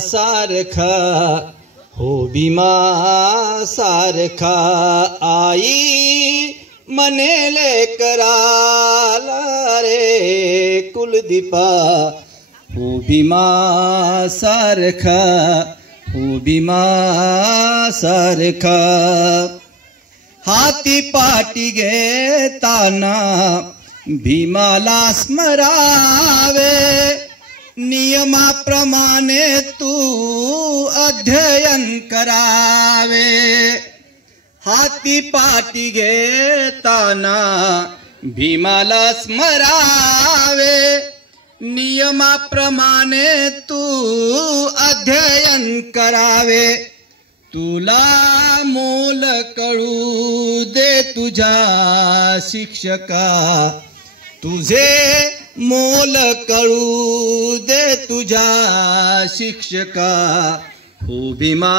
सारखा हो भीमा सारखा आई मनेले कराला रे कुलदीपा हो भीमा सारखा हो भीमा सारखा हाती पाटी घेताना भीमाला स्मरावे नियमाप्रमाणे तू अध्ययन करावे हाती पाटी घेताना भीमाला स्मरावे नियमाप्रमाणे तू अध्ययन करावे तुला मोल कळू दे तुझ्या शिक्षका तुझे मोल कळू दे तुझ्या शिक्षका हो भीमा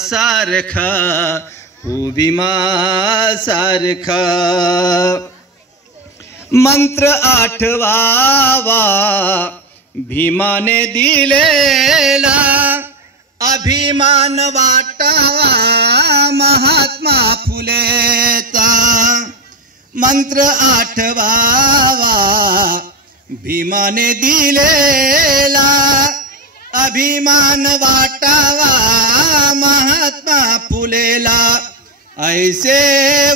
सारखा हो भीमा सारखा मंत्र आठवावा भीमाने दिलेला अभिमान वाटावा महात्मा फुलेचा मंत्र आठवावा भीमाने दिलेला अभिमान वाटावा महात्मा फुलेला ऐसे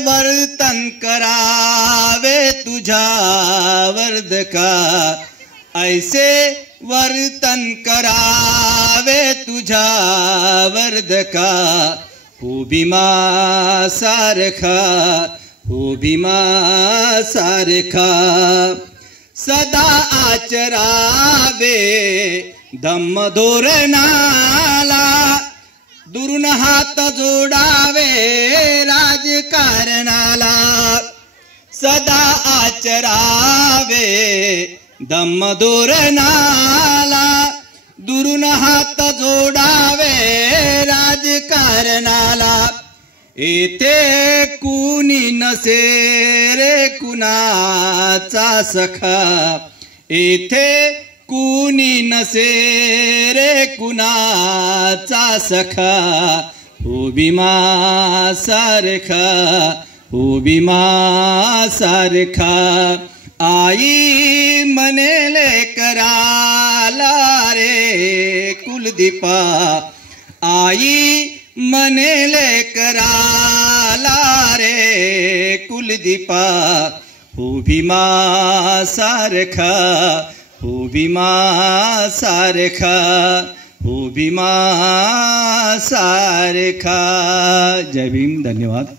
वर्तन करावे तुझ्या वर्धका ऐसे वर्तन करावे तुझ्या वर्धका हो भीमा सारखा हो भीमा सारखा सदा आचरावे धम्म धोरणाला दुरून हात जोडावे राजकारणाला सदा आचरावे धम्म धोरणाला दुरून हात जोडावे राजकारणाला येथे कुणी नसे रे कुणाचा सखा येथे कुणी नसे रे कुणाचा सखा हो भीमा सारखा हो भीमा सारखा आई मनेले कराला रे कुलदीपा आई मनेले कराला रे कुलदीपा हो भीमा सारखा हो भीमा सारखा हो भीमा सारखा। जय भीम, धन्यवाद।